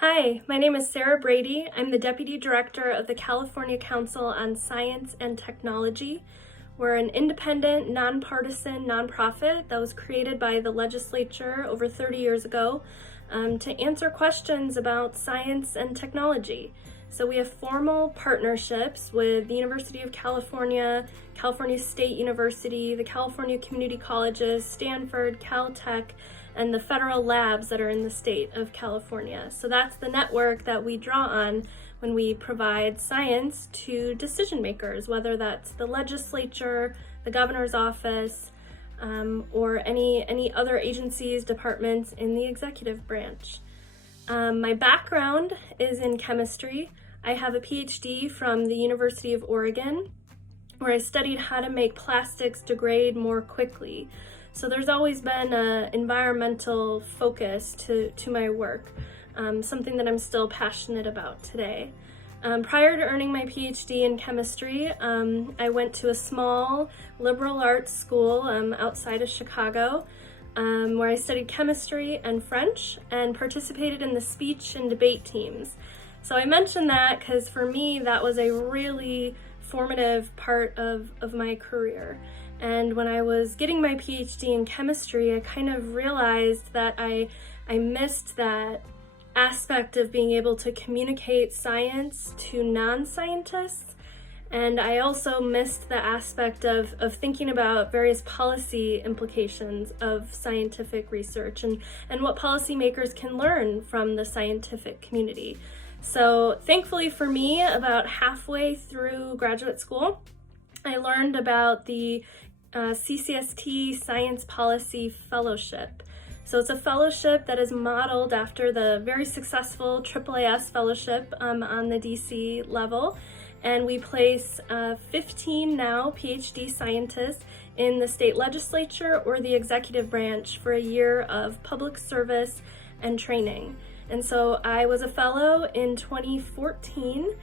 Hi, my name is Sarah Brady. I'm the Deputy Director of the California Council on Science and Technology. We're an independent, nonpartisan nonprofit that was created by the legislature over 30 years ago to answer questions about science and technology. So we have formal partnerships with the University of California, California State University, the California Community Colleges, Stanford, Caltech, and the federal labs that are in the state of California. So that's the network that we draw on when we provide science to decision makers, whether that's the legislature, the governor's office, or any other agencies, departments in the executive branch. My background is in chemistry. I have a Ph.D. from the University of Oregon, where I studied how to make plastics degrade more quickly. So there's always been an environmental focus to my work, something that I'm still passionate about today. Prior to earning my PhD in chemistry, I went to a small liberal arts school outside of Chicago, where I studied chemistry and French and participated in the speech and debate teams. So I mention that because for me, that was a really formative part of my career. And when I was getting my PhD in chemistry, I kind of realized that I missed that aspect of being able to communicate science to non-scientists. And I also missed the aspect of thinking about various policy implications of scientific research and what policymakers can learn from the scientific community. So thankfully for me, about halfway through graduate school, I learned about the CCST Science Policy Fellowship. So it's a fellowship that is modeled after the very successful AAAS fellowship on the DC level. And we place 15 now PhD scientists in the state legislature or the executive branch for a year of public service and training. And so I was a fellow in 2014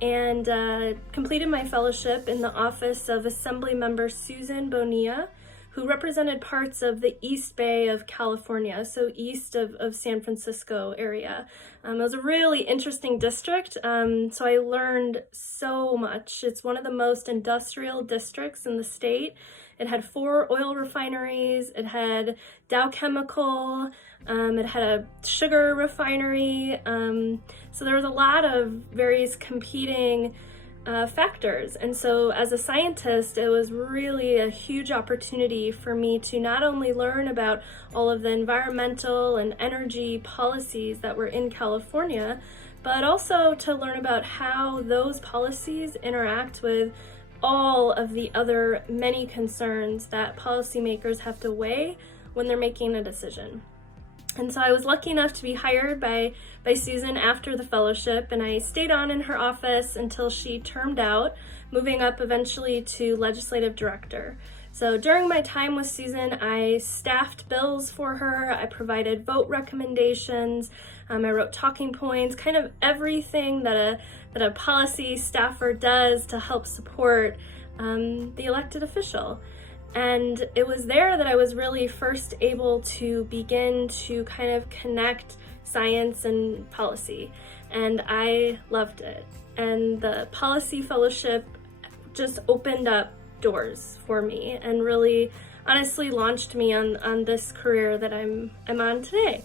and completed my fellowship in the office of Assemblymember Susan Bonilla, who represented parts of the East Bay of California, so east of San Francisco area. It was a really interesting district, so I learned so much. It's one of the most industrial districts in the state. It had 4 oil refineries, it had Dow Chemical, it had a sugar refinery, so there was a lot of various competing factors. And so as a scientist, it was really a huge opportunity for me to not only learn about all of the environmental and energy policies that were in California, but also to learn about how those policies interact with all of the other many concerns that policymakers have to weigh when they're making a decision. And so I was lucky enough to be hired by Susan after the fellowship, and I stayed on in her office until she termed out, moving up eventually to legislative director. So during my time with Susan, I staffed bills for her, I provided vote recommendations, I wrote talking points, kind of everything that a policy staffer does to help support the elected official. And it was there that I was really first able to begin to kind of connect science and policy. And I loved it. And the policy fellowship just opened up doors for me and really honestly launched me on this career that I'm on today.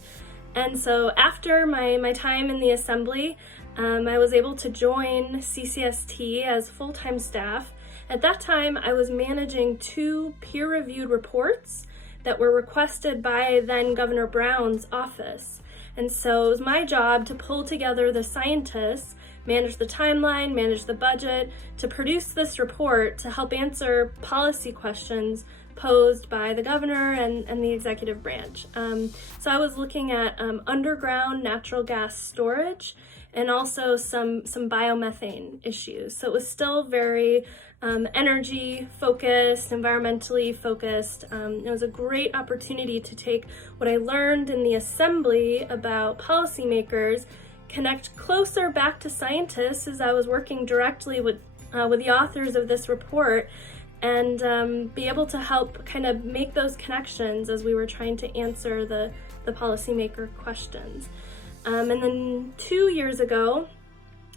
And so after my time in the assembly, I was able to join CCST as full-time staff. At that time, I was managing 2 peer-reviewed reports that were requested by then Governor Brown's office. And so it was my job to pull together the scientists, manage the timeline, manage the budget, to produce this report to help answer policy questions posed by the governor and the executive branch. So I was looking at underground natural gas storage and also some biomethane issues. So it was still very energy focused, environmentally focused. It was a great opportunity to take what I learned in the assembly about policymakers, connect closer back to scientists as I was working directly with the authors of this report, and be able to help kind of make those connections as we were trying to answer the policymaker questions. And then 2 years ago,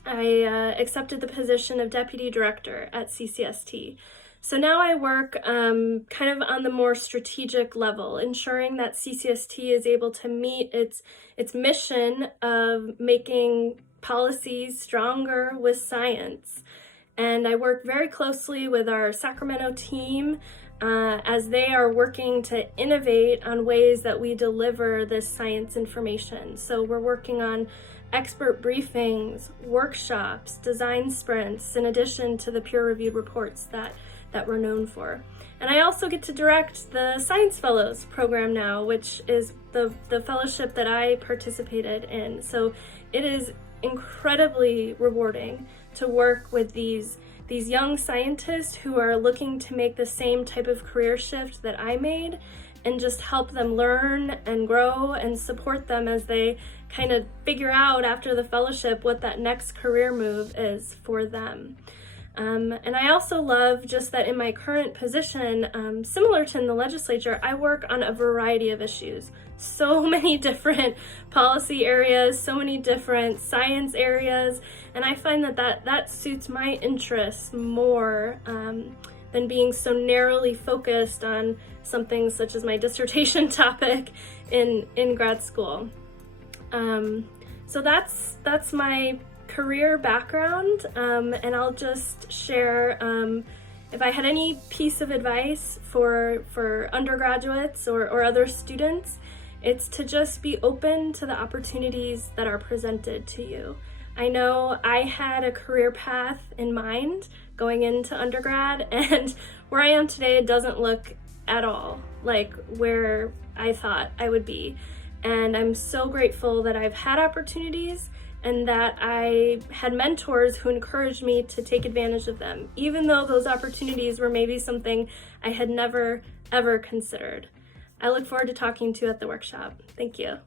I accepted the position of Deputy Director at CCST. So now I work kind of on the more strategic level, ensuring that CCST is able to meet its mission of making policies stronger with science. And I work very closely with our Sacramento team as they are working to innovate on ways that we deliver this science information. So we're working on expert briefings, workshops, design sprints, in addition to the peer-reviewed reports that we're known for. And I also get to direct the Science Fellows program now, which is the fellowship that I participated in. So it is incredibly rewarding to work with these young scientists who are looking to make the same type of career shift that I made, and just help them learn and grow and support them as they kind of figure out after the fellowship what that next career move is for them. And I also love just that in my current position, similar to in the legislature, I work on a variety of issues. So many different policy areas, so many different science areas, and I find that suits my interests more than being so narrowly focused on something such as my dissertation topic in grad school. So that's my career background, and I'll just share if I had any piece of advice for undergraduates or other students, it's to just be open to the opportunities that are presented to you. I know I had a career path in mind going into undergrad, and where I am today, it doesn't look at all like where I thought I would be. And I'm so grateful that I've had opportunities and that I had mentors who encouraged me to take advantage of them, even though those opportunities were maybe something I had never, ever considered. I look forward to talking to you at the workshop. Thank you.